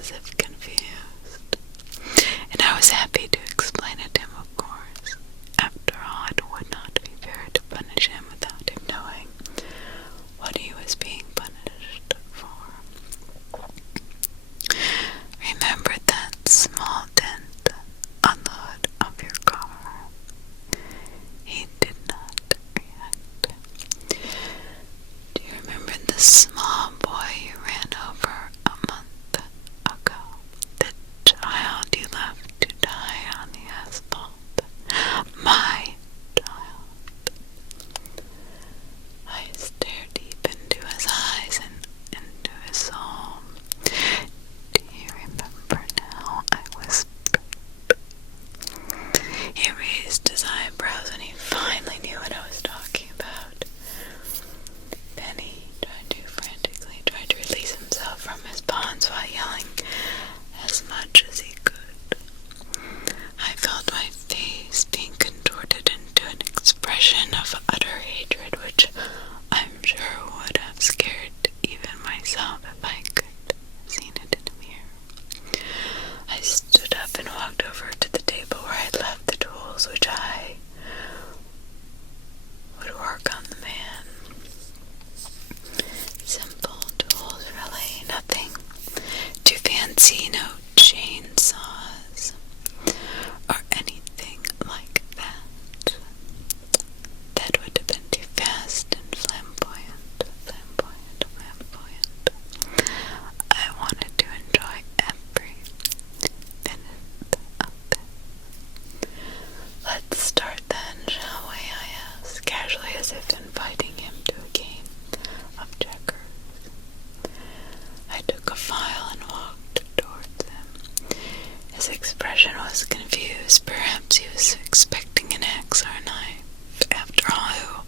as if confused, and I was happy to explain it to him, of course. After all, it would not be fair to punish him without him knowing what he was being punished for. Remember that small dent on the hood of your car? He did not react. Do you remember the small boy you ran over a month ago? The child you left to die on the asphalt? My child. I stared deep into his eyes and into his soul. Do you remember now? I whispered. He raised his eyebrows and he finally knew what I was talking about. Then he frantically tried to release himself from his bonds while yelling as much as he could. I felt my face being contorted into an expression of utter hatred, which I'm sure would have scared even myself if I could have seen it in a mirror. I stood up and walked over to the table where I had left the tools which I would work on the man. Simple tools, really, nothing too fancy, no chainsaws or anything like that. That would have been too fast and flamboyant. I wanted to enjoy every minute of it. Let's start then, shall we? I asked, casually, as if inviting him to a game of checkers. I took a file and walked towards him. His expression was confused. Perhaps he was expecting an axe or a knife. After all, who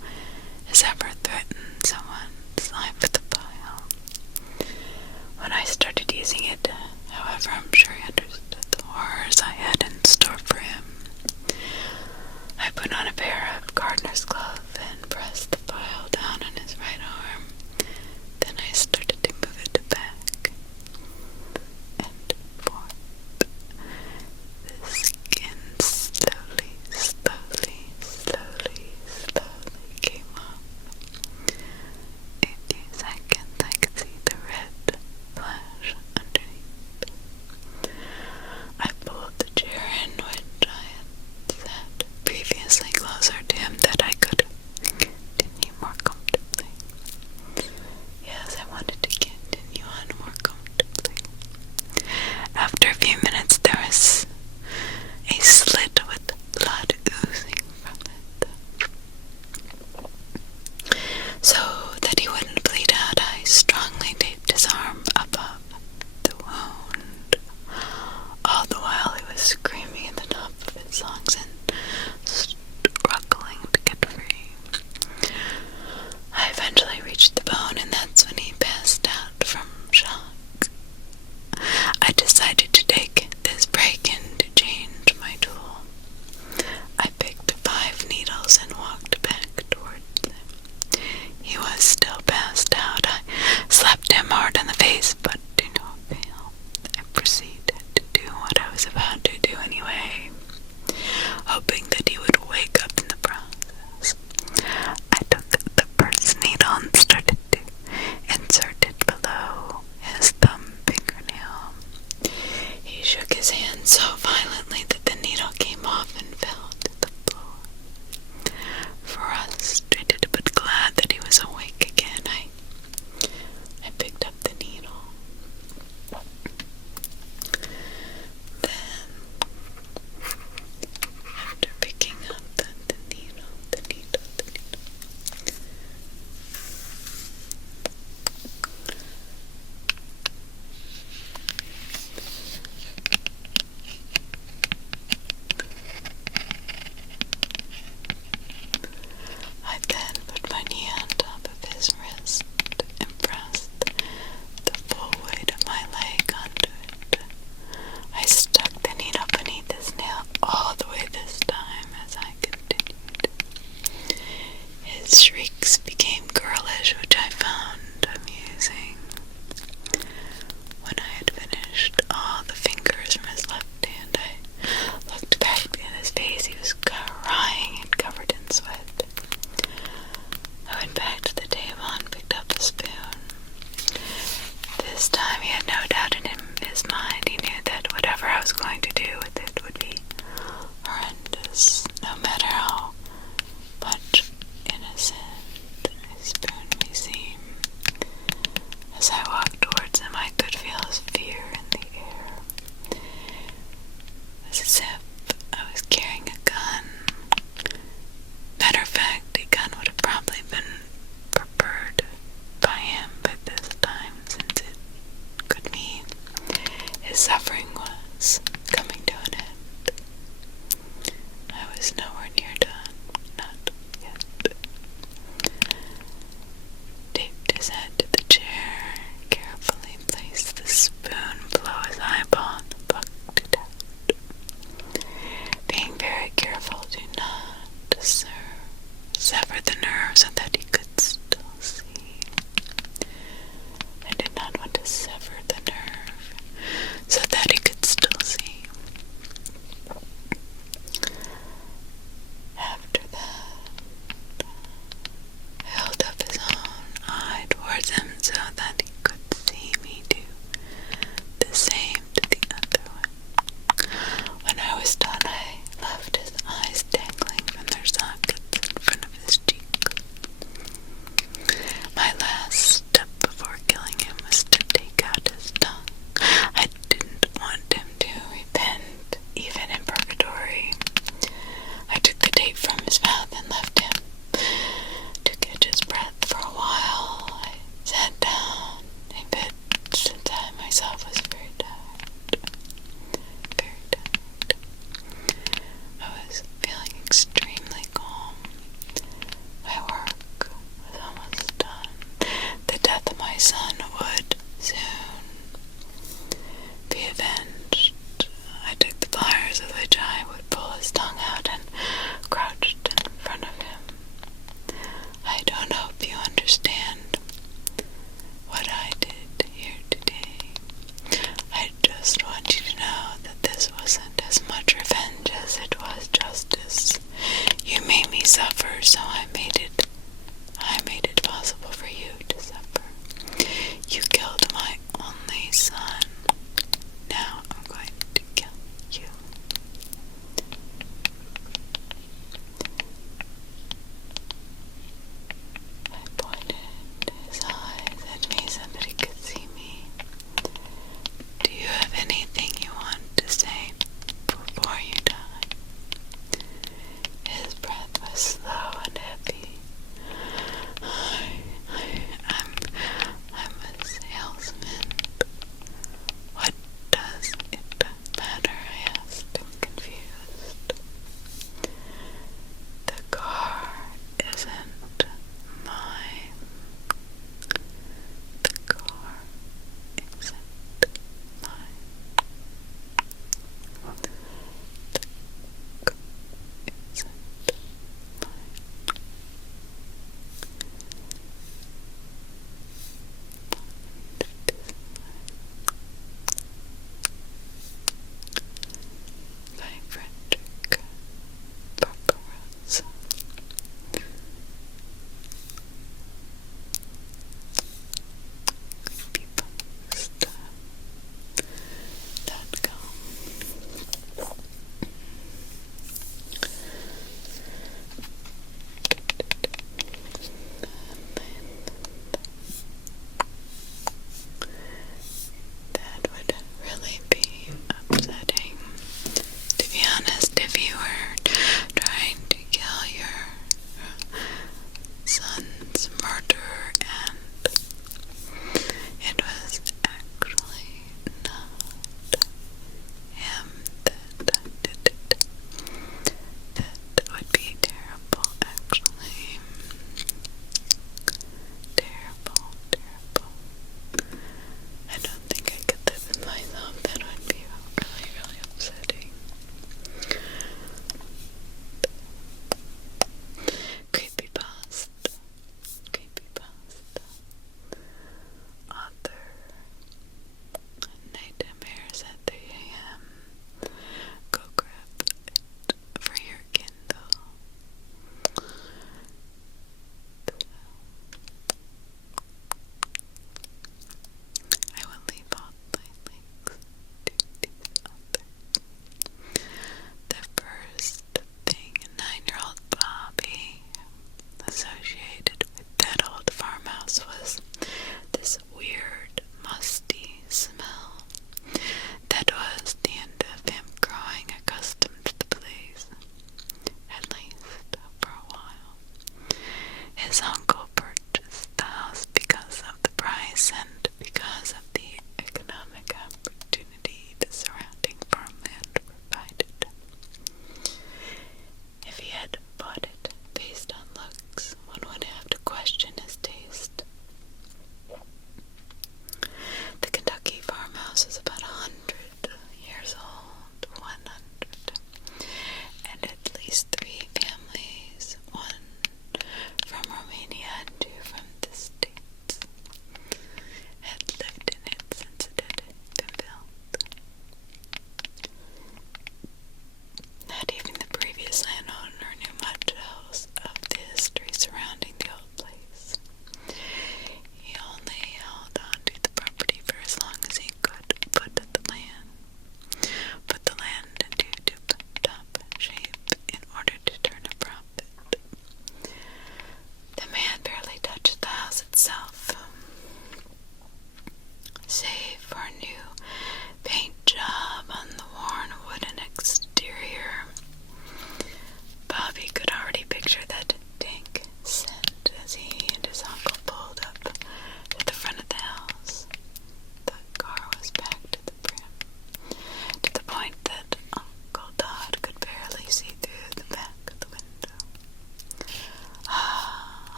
has ever threatened someone's life with a file? When I started using it, however, I'm sure he understood the horrors I had in store for him. I put on a pair of gardener's gloves and pressed the file down on his right arm. Then I started to move it back and forth. The skin slowly came off. A few seconds I could see the red flash underneath.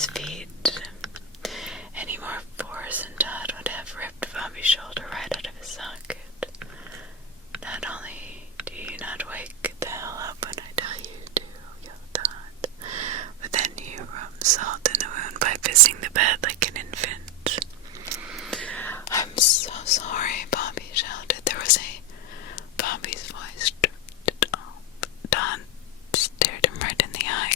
his feet. Any more force and Todd would have ripped Bobby's shoulder right out of his socket. Not only do you not wake the hell up when I tell you to, yelled Todd, but then you rub salt in the wound by pissing the bed like an infant. I'm so sorry, Bobby shouted. There was Bobby's voice drifted off. Don stared him right in the eye,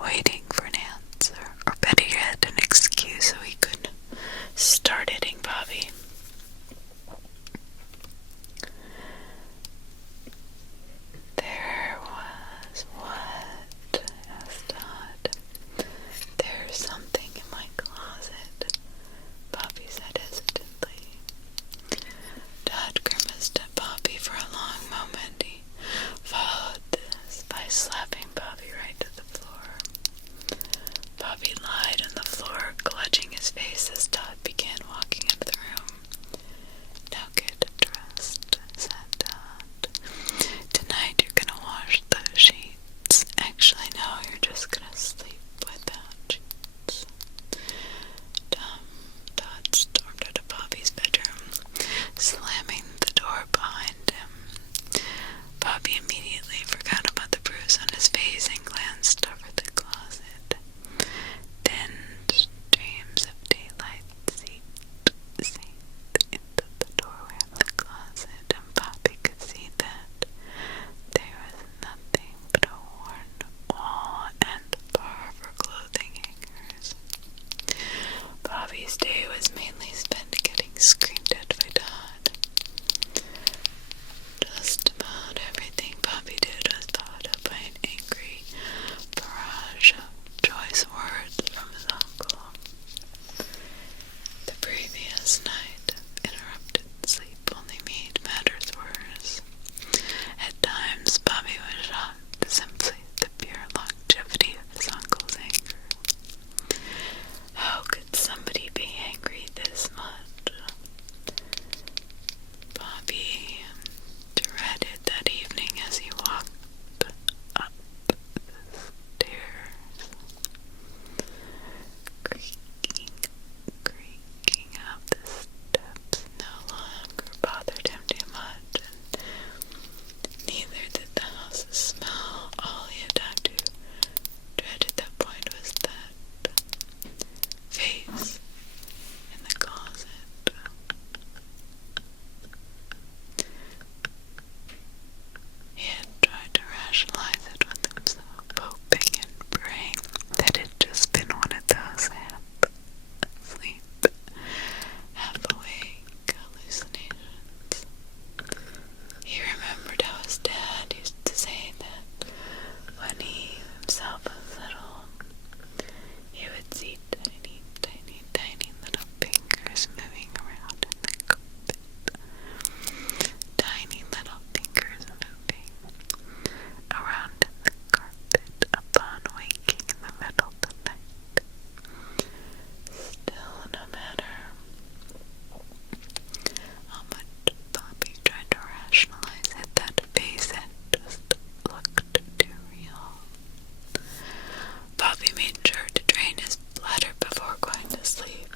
waiting for an answer, or better yet, an excuse so he could start hitting Bobby. There was what? Asked Todd. There's something in my closet, Bobby said hesitantly. Todd grimaced at Bobby for a long moment. He followed this by slapping Bobby right to the floor. Bobby lied on the floor, clutching his face as Todd began walking into the room. Now get dressed, said Todd. Tonight you're gonna wash the sheets. Actually, no, you're just gonna sleep without sheets. Todd stormed out of Bobby's bedroom, slamming the door behind him. Bobby immediately forgot about the bruise on his face and glanced over the closet. Then streams of daylight seeped into the doorway of the closet, and Bobby could see that there was nothing but a worn wall and a bar for clothing hangers. Bobby's day was mainly spent getting screamed at by Todd. Just about everything Bobby did was thought up by an angry barrage of choice words from his uncle. The previous night of interrupted sleep only made matters worse. At times, Bobby was shocked simply at the pure longevity of his uncle's anger. How could somebody be angry this much? Bobby dreaded that evening as he walked up the stairs. Creaking up the steps no longer bothered him too much, and neither did the house's smell. All he had to dread at that point was that face in the closet. He had tried to rationalize it with himself, hoping and praying that it had just been one of those half asleep, half awake hallucinations. He remembered how his dad used to say that when he himself was little, he would see tiny, tiny, tiny little fingers moving around in the carpet. Tiny little fingers moving around in the carpet upon waking in the middle of the night. Still, no matter how much Bobby tried to rationalize it, that face had just looked too real. Bobby made sure to drain his bladder before going to sleep.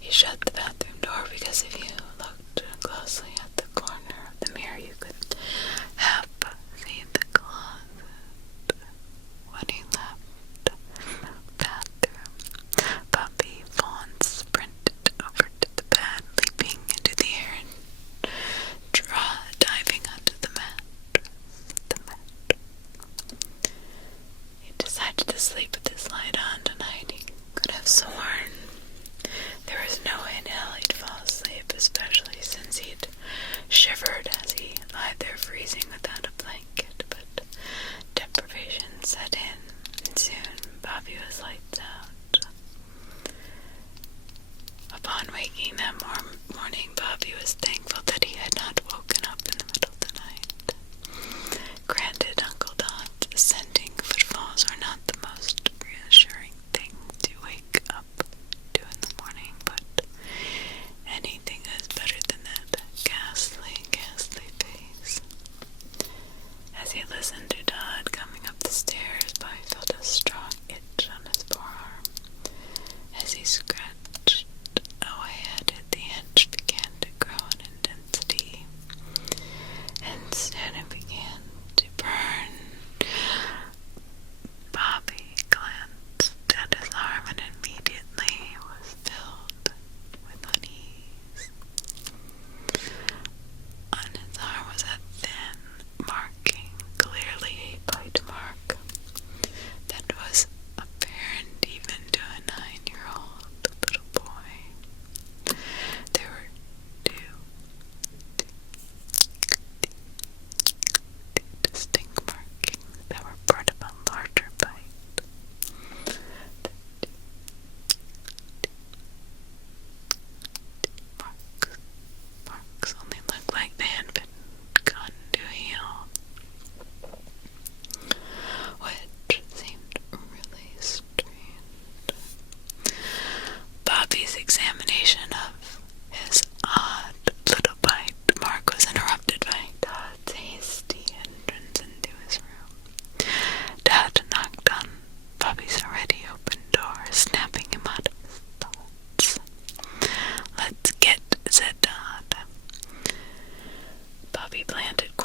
He shut the bathroom door because if you looked closely at the corner of the mirror, you could half see the closet. When he left the bathroom, Bobby Vaughn sprinted over to the bed, leaping into the air and diving onto the mattress. He decided to sleep with his light on tonight. He could have sworn there was no way in hell he'd fall asleep, especially since he'd shivered as he lay there freezing without a blanket, but deprivation set in, and soon Bobby was lights out. Upon waking that morning, Bobby was thankful that he had not woken up in the middle of the night. Granted, Uncle Don's ascending footfalls were not the most reassuring thing to wake up to in the morning, but anything is better than that ghastly face. As he listened to Todd coming up the stairs, Bobby felt a strong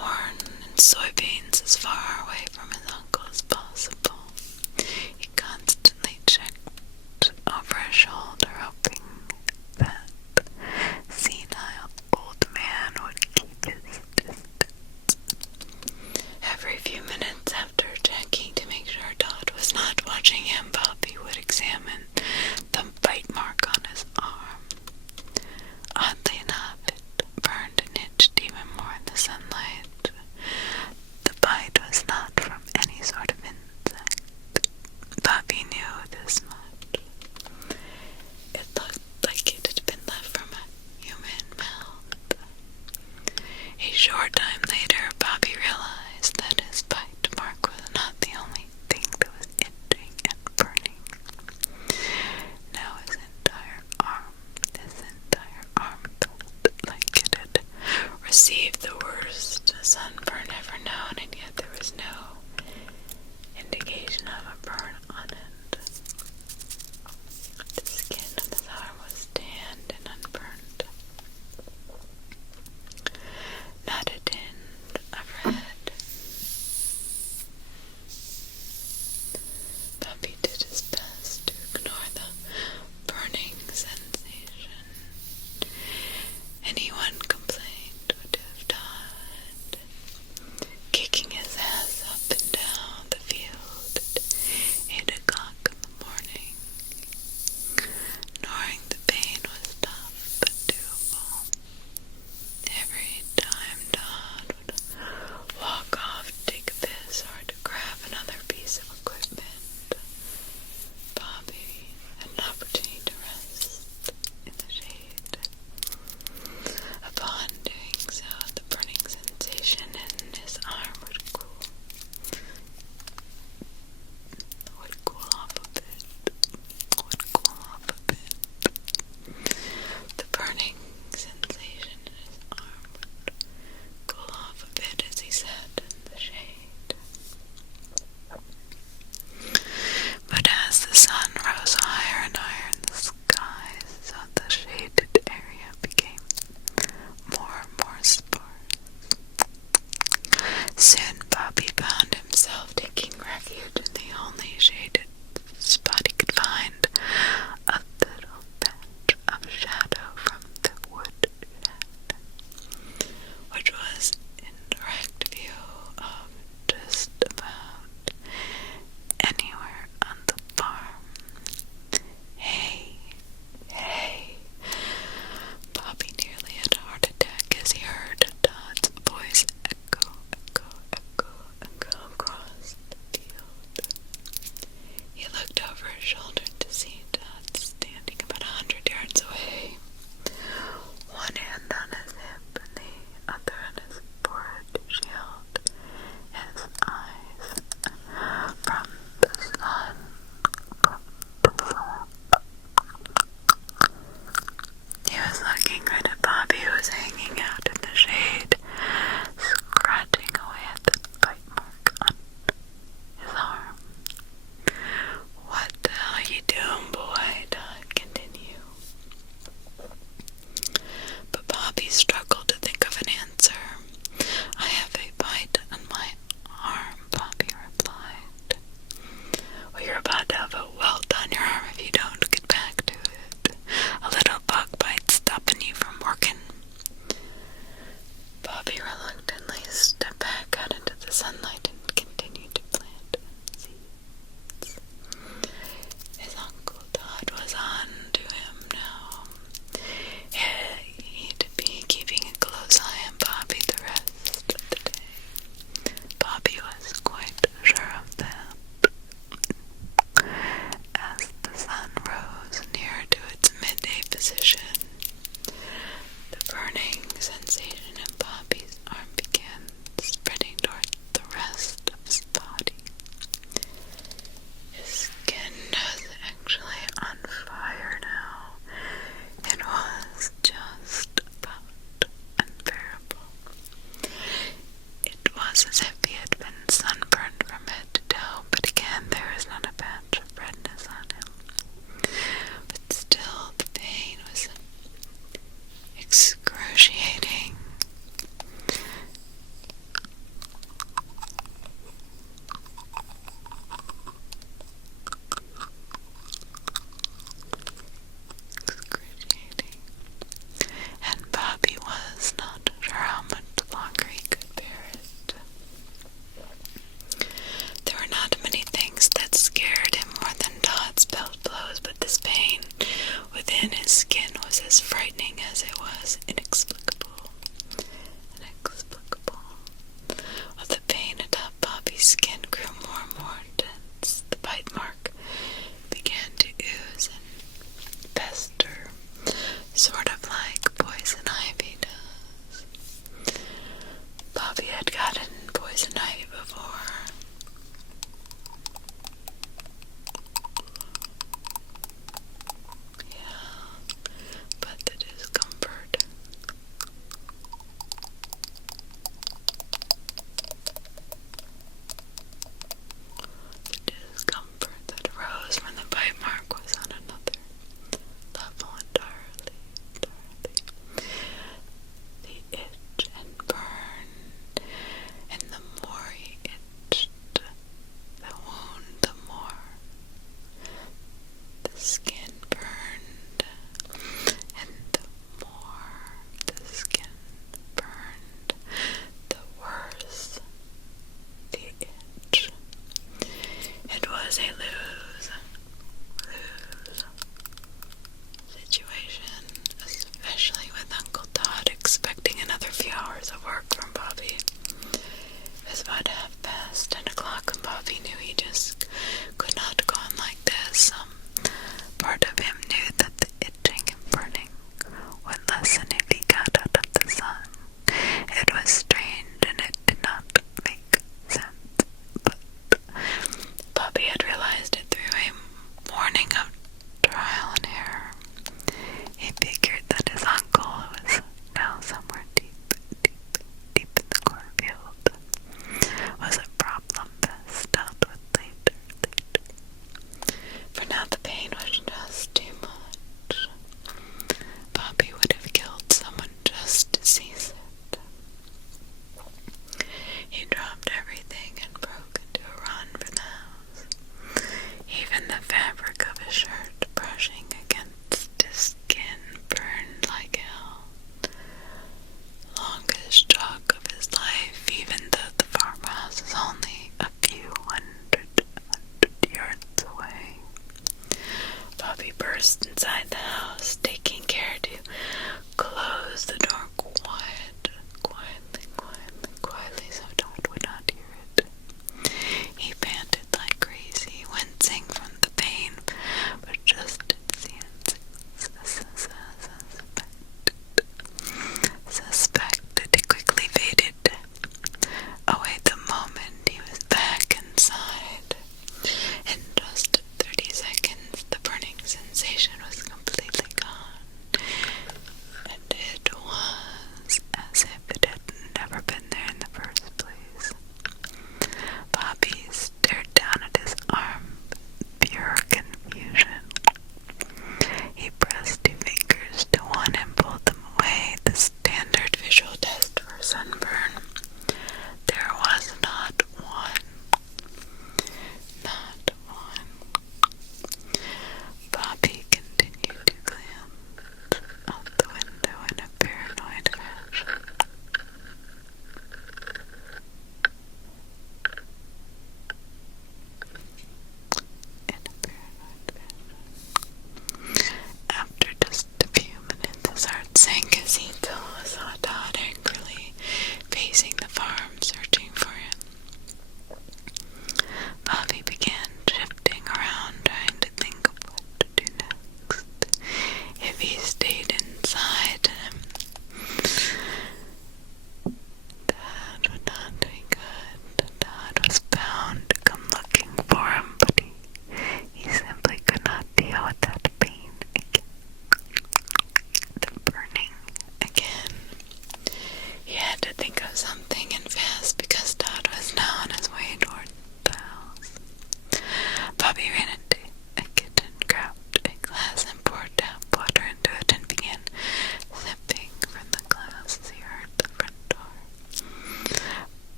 corn and soybeans as far away from his uncle as possible. He constantly checked over his shoulder, hoping that senile old man would keep his distance. Every few minutes after checking to make sure Dot was not watching him, Bobby would examine the bite mark on his arm. Oddly enough, it burned and itched even more in the sunlight. The bite was not from any sort of insect. Bobby knew this much. It looked like it had been left from a human mouth. A short time later, Bobby realized that his bite mark was not the only thing that was itching and burning. Now his entire arm felt like it had received the worst sunburn ever known, and yet there was no indication of a burn on it. The skin of his arm was tanned and unburned. Not a tinge of red. Bobby did his best to ignore the burning sensation. Anyone complained would have died. Kicking his ass up and down the field at 8 o'clock in the morning. Ignoring the pain was tough but doable. Every time Todd would walk off to take a piss or to grab another piece of equipment, Bobby had an opportunity to rest in the shade. Upon doing so, the burning sensation in his arm would cool off a bit. The burning sensation in his arm would cool off a bit as he sat in the shade. But as the sun rose higher and higher in the sky, so the shaded area became more and more sparse. Soon Bobby found himself taking refuge in the only shaded spot he could find, a little patch of shadow from the woodshed, which was in direct view of just about anywhere on the farm. Hey, Bobby nearly had a heart attack as he heard Todd's voice echo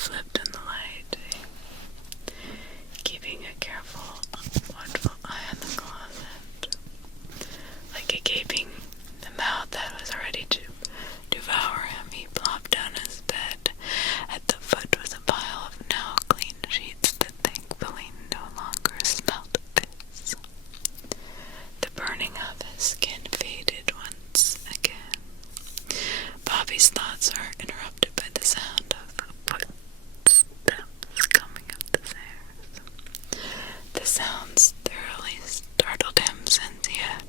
flipped in the light, keeping a careful, watchful eye on the closet. Like a gaping mouth that was ready to devour him, he plopped down his bed. At the foot was a pile of now clean sheets that thankfully no longer smelled of piss. The burning of his skin faded once again. Bobby's thoughts are interrupted by the sound of footsteps coming up the stairs. The sounds thoroughly startled him since he had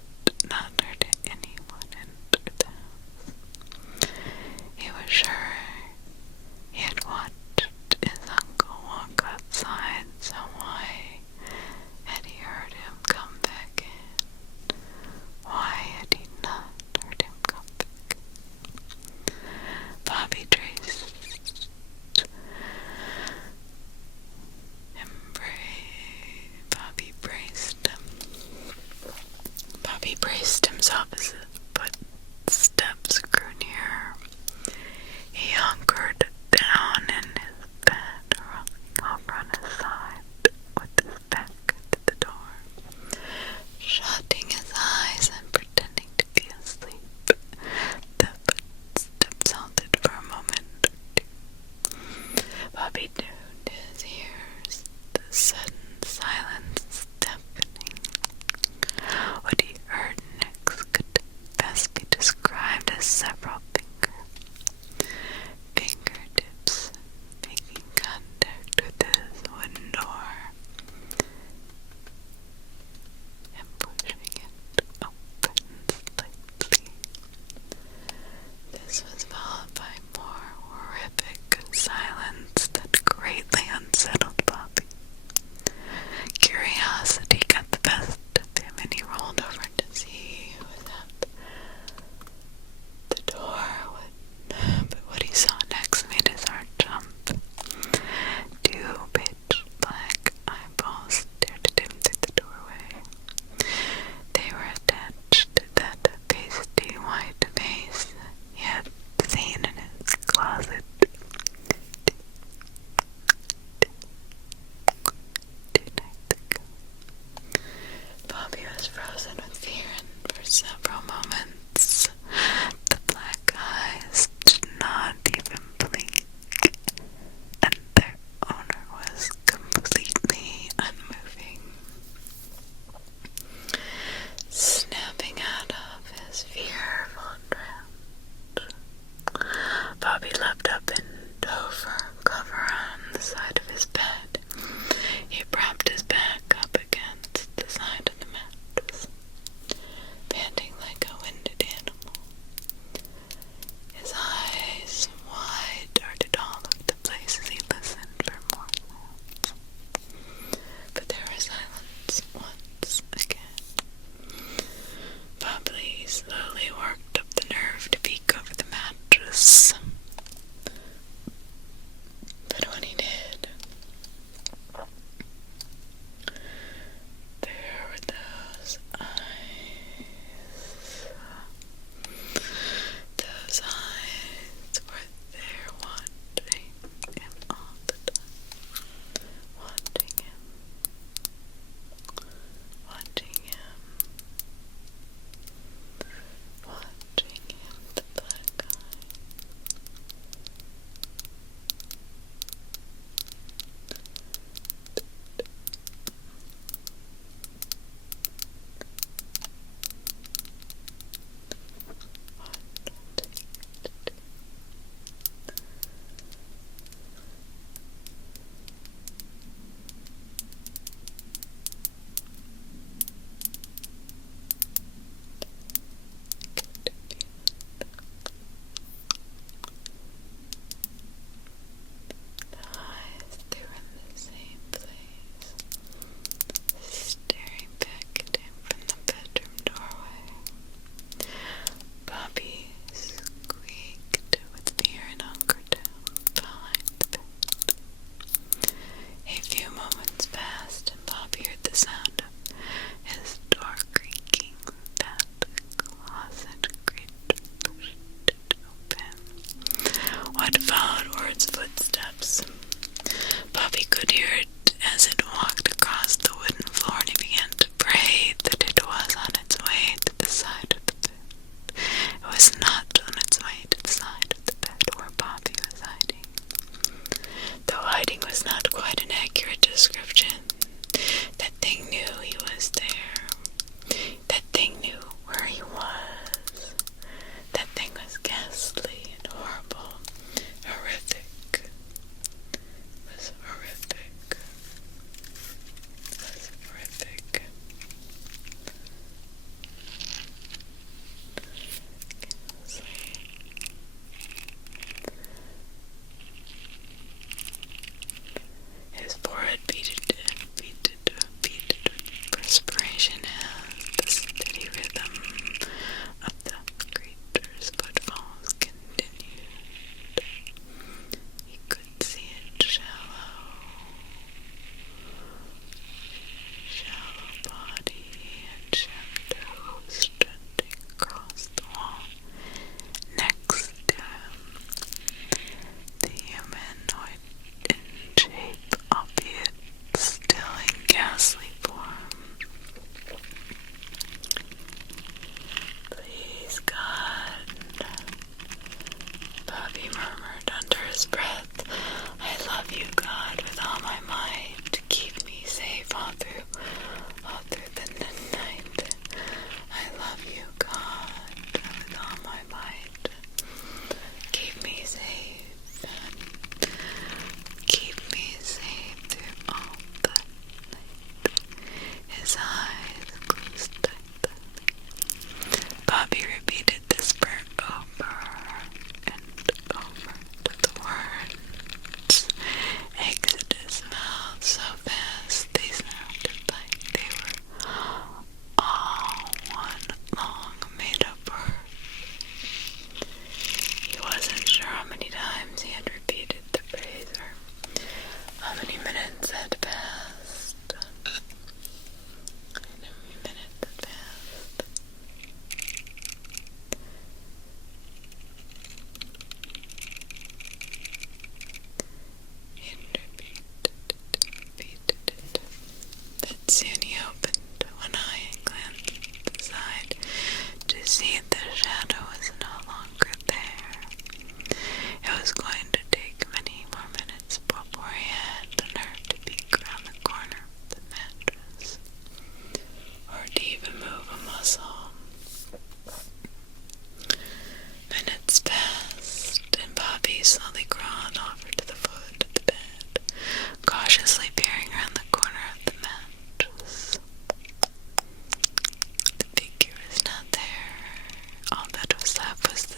not heard anyone enter the house. He was sure he had watched his uncle walk outside, so why had he heard him come back in? Why had he not heard him come back in? Bob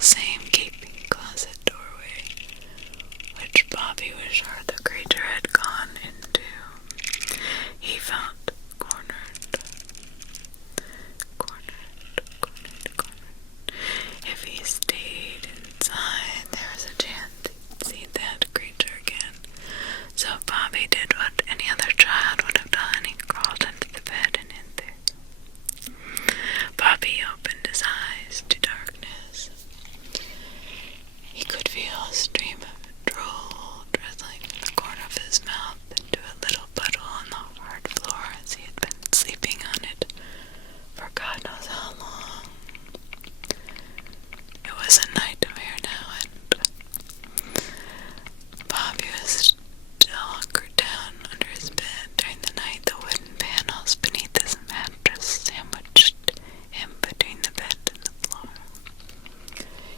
same gaping closet doorway, which Bobby was sure the creature had gone into. He felt cornered. If he stayed inside, there was a chance he'd see that creature again. So Bobby did what any other child would have done. He crawled into the bed and in there. Bobby opened his eyes to darkness. He could feel a stream of drool drizzling from the corner of his mouth into a little puddle on the hard floor as he had been sleeping on it for God knows how long. It was a nightmare now, and Bobby was still hunkered down under his bed. During the night, the wooden panels beneath his mattress sandwiched him between the bed and the floor.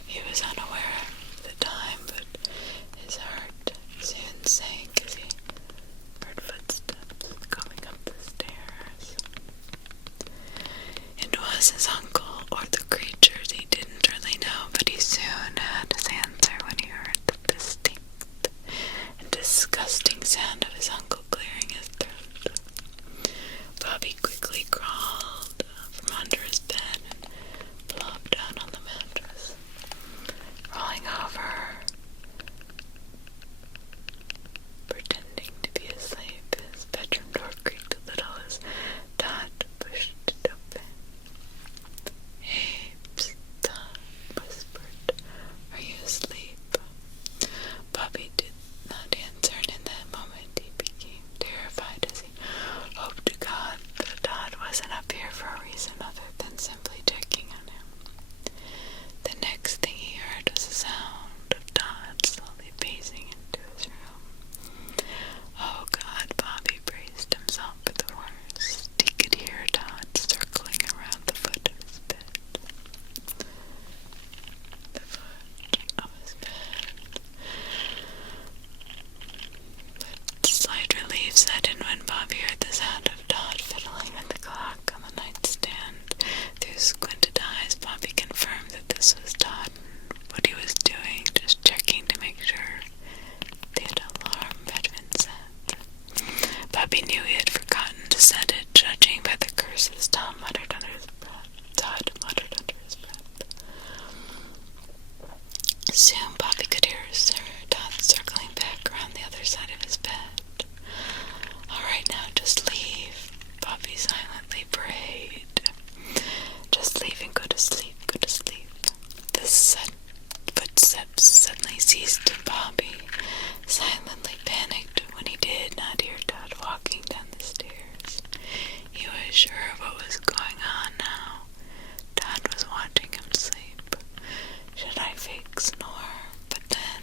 He was unaware of the time, but his heart soon sank as he heard footsteps coming up the stairs. It was his uncle, or the creatures, he didn't really know, but he soon had his answer when he heard the distinct and disgusting sound of his uncle clearing his throat. Bobby quickly crawled from under his bed and plopped down on the mattress. Rolling over, pretending to be asleep, his bedroom door creaked a little as Todd pushed it open. "Hey, psst," Todd whispered. "Are you asleep?" Bobby did not answer, and in that moment he became terrified as he hoped to God that Todd wasn't up here for a reason other than simply checking on him. The next thing he heard was the sound of Todd slowly pacing into his room. Oh God, Bobby braced himself for the worst. He could hear Todd circling around the foot of his bed. The foot of his bed. But slight relief set in when Bobby heard the sound of Todd fiddling with the clock on the nightstand. Through squinted eyes, Bobby confirmed that this was Todd and what he was doing, just checking to make sure the alarm had been set. Bobby knew he had forgotten to set it, judging by the curses Todd muttered under his breath. Soon Bobby could hear Todd circling back around the other side of his bed. "All right, now just leave," Bobby silently prayed. "Just leave and go to sleep, go to sleep." The footsteps suddenly ceased, and Bobby silently panicked when he did not hear Todd walking down the stairs. He was sure of what was going on now. Todd was watching him sleep. Should I fake snore? But then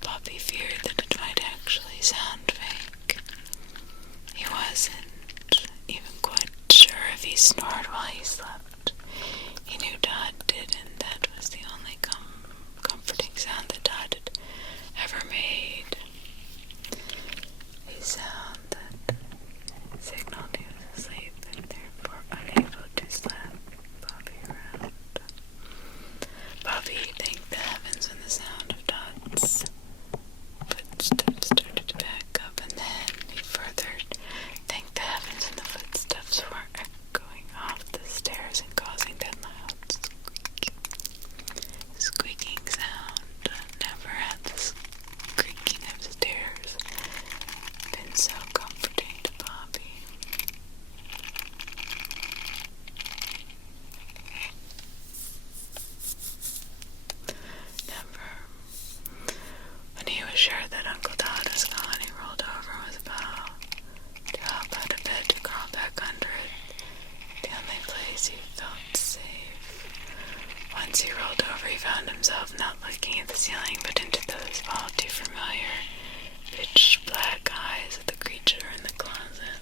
Bobby feared that it might actually sound fake. He wasn't even quite sure if he snored while he slept. He knew Todd did, and that was the only comforting sound that Todd had ever made. A sound that signaled he was asleep and therefore unable to slap Bobby around. Bobby thanked the heavens when the sound of Todd's footsteps started to back up, and then he further thanked the heavens when the footsteps were echoing off the stairs and causing that loud squeaking sound. Never had the creaking of stairs been so comforting to Bobby. Never. When he was sure that Uncle Todd was gone, he rolled over and was about to hop out of bed to crawl back under it, the only place he felt safe. Once he rolled over, he found himself not looking at the ceiling, but into those all too familiar pitch black eyes of the creature in the closet.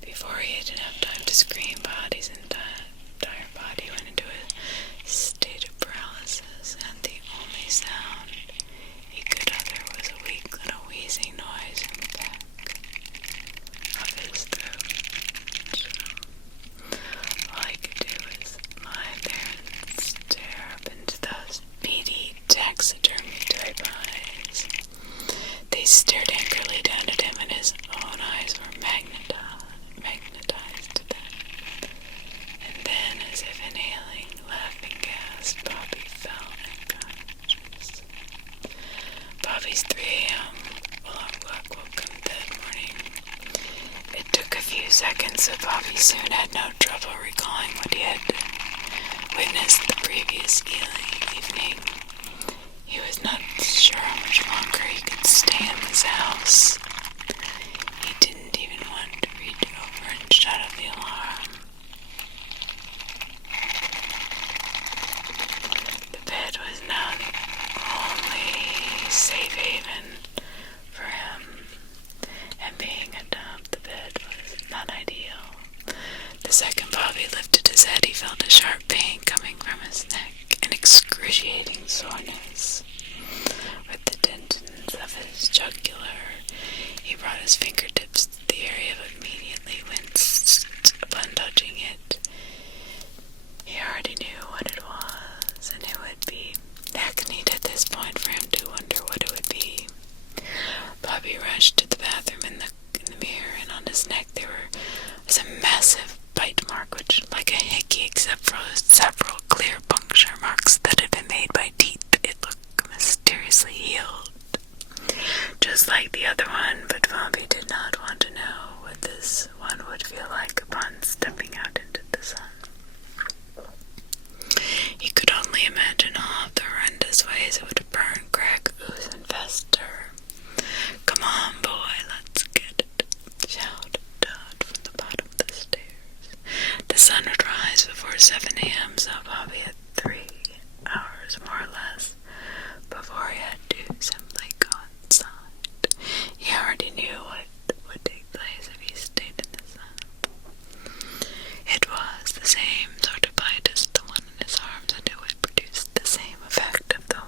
Before he had enough time to scream, Bobby's entire body went into a state of paralysis, and the only sound he could utter was a weak little wheezing noise from the back of his throat. All he could do was lie there and soon had no trouble recalling what he had witnessed the previous evening. He was not sure how much longer he could stay in this house. He didn't even want to reach over and shut off the alarm. The bed was now the only safe haven for him, and being atop the bed was not ideal. The second Bobby lifted his head, he felt a sharp pain coming from his neck, an excruciating soreness. With the tendons of his jugular, he brought his fingertips to the area but immediately winced upon touching it. He already knew what it was, and it would be hackneyed at this point for him to wonder what it would be. Bobby rushed to the bathroom. In the mirror, and on his neck there was a massive bite mark, which, like a hickey, except for several clear puncture marks that had been made by teeth, it looked mysteriously healed, just like the other one. But Bobby did not want to know what this one would feel like upon stepping out into the sun. He could only imagine all of the horrendous ways it would burn, crack, ooze, and fester. "Come on, boy, let's get it," shouted Todd from the bottom of the stairs. The sun would rise before 7 a.m., so Bobby had 3 hours, more or less, before he had to simply go inside. He already knew what would take place if he stayed in the sun. It was the same sort of bite as the one in his arms, and it would produce the same effect of the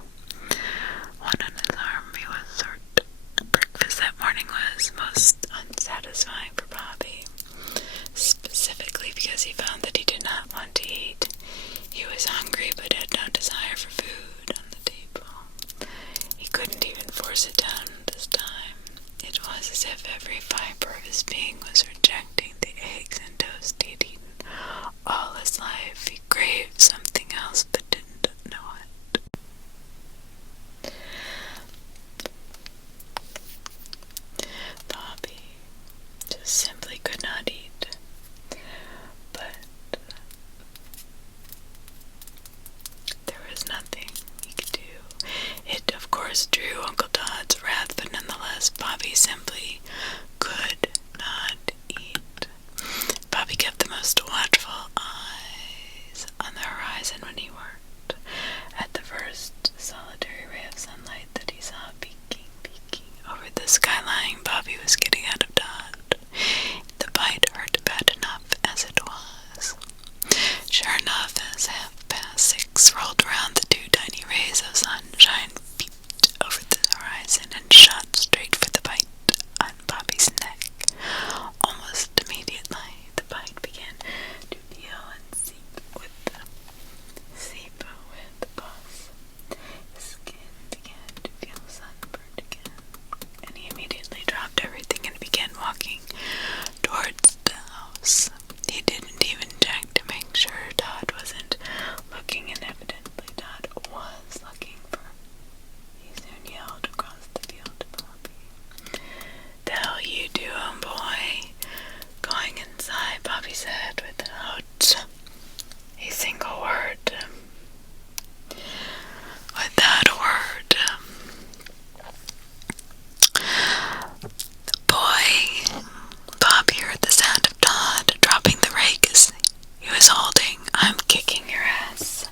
one on his arm. He was certain. Breakfast that morning was most unsatisfying for Bobby, specifically because he found that he did not want to eat. He was hungry but had no desire for food on the table. He couldn't even force it down this time. It was as if every fiber of his being was rejecting the eggs and toast he had eaten all his life. He craved something else but didn't know it. Bobby just simply could not eat. But there was nothing he could do. It, of course, drew Uncle Todd's wrath, but nonetheless, Bobby simply could not eat. Bobby kept the most watchful eyes on the horizon when he worked. At the first solitary ray of sunlight that he saw peeking over the skyline, Bobby was getting out of Dodge. The bite hurt bad enough as it was. Sure enough, as 6:30 rolled around, the 2 tiny rays of sunshine peeped over the horizon and shot straight for the bite on Bobby's neck. Almost immediately, the bite began to heal and seep with the pus. His skin began to feel sunburned again, and he immediately dropped everything and began walking towards the house. He didn't even check to make sure Todd wasn't looking, and evidently Todd was looking for him. He soon yelled across the field to Bobby. "The hell you doing, boy?" "Going inside," Bobby said without a single word. Without a word. Bobby heard the sound of Todd dropping the rake as he was holding "I'm kicking your ass."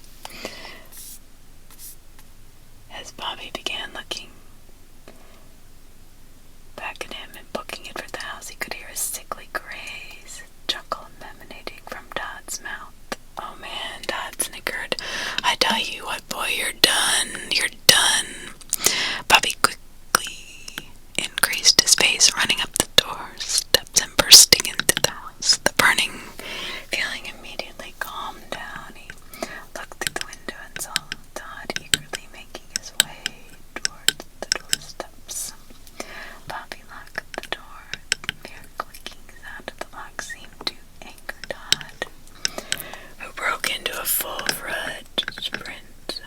As Bobby began looking back at him and booking it for the house, he could hear a sickly graze chuckle emanating from Todd's mouth. "Oh man," Todd snickered. "I tell you what, boy, you're done. You're done." Bobby quickly increased his pace, running up the steps and bursting into the house. The burning feeling immediately calmed down. He looked through the window and saw Todd eagerly making his way towards the doorsteps. Bobby locked the door. The mere clicking sound of the lock seemed to anger Todd, who broke into a full-fledged sprint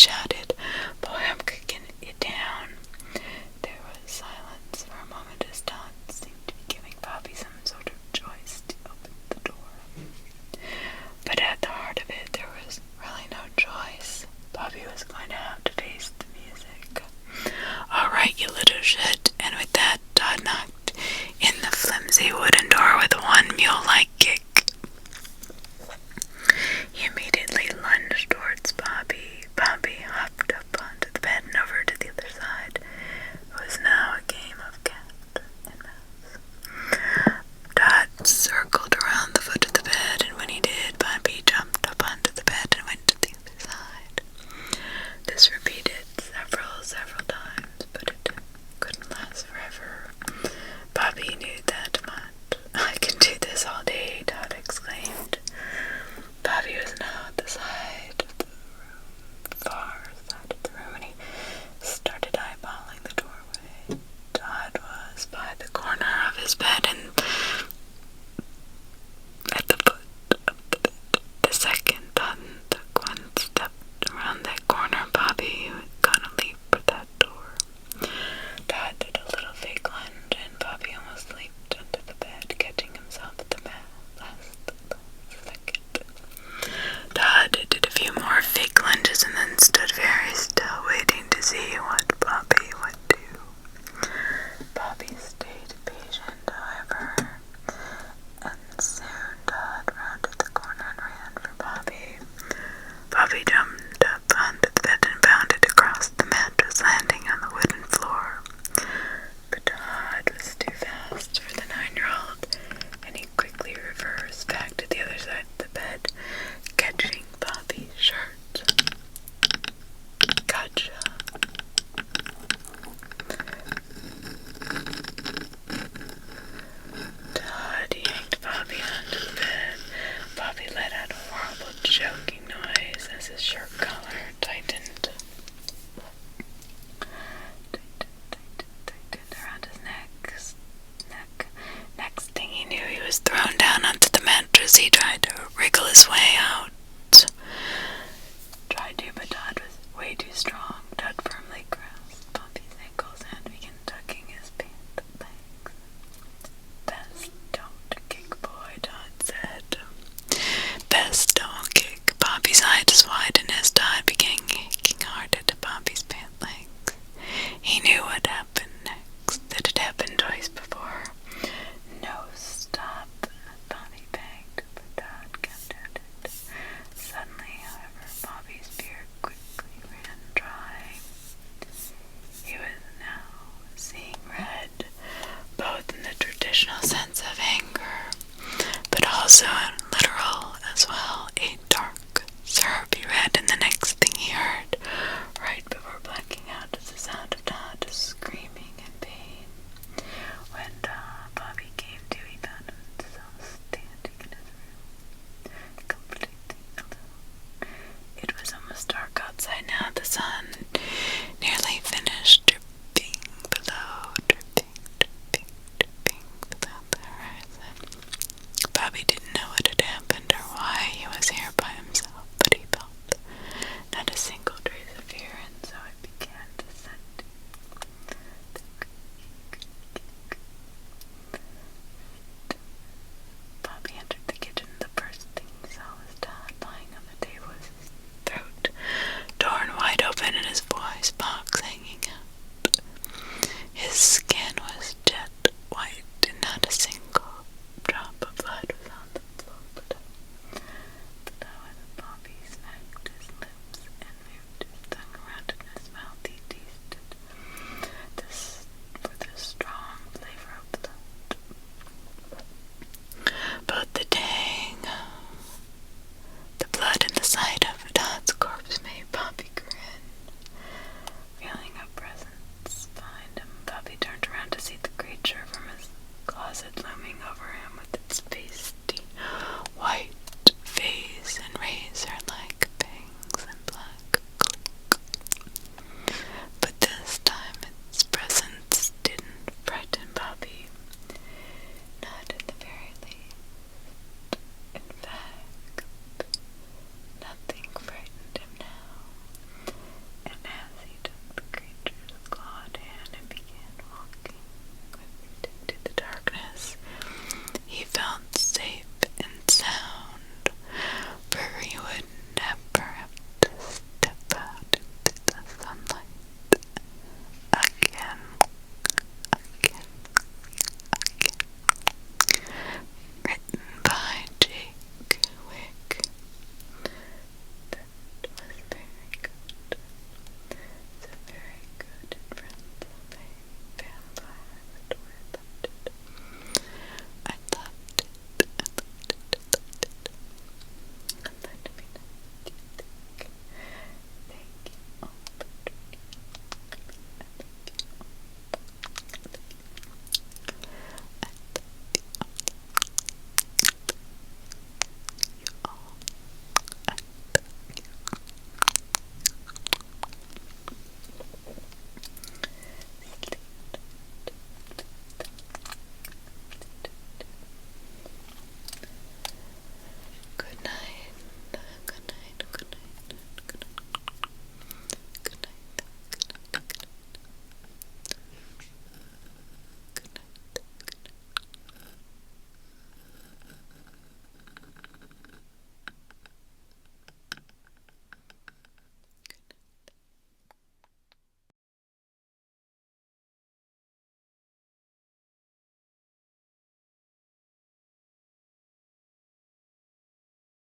shouted, "Boy, I'm kicking it down." There was silence for a moment as Todd seemed to be giving Bobby some sort of choice to open the door. But at the heart of it, there was really no choice. Bobby was going to have to face the music. "Alright, you little shit." And with that, Todd knocked in the flimsy wooden door with one mule-like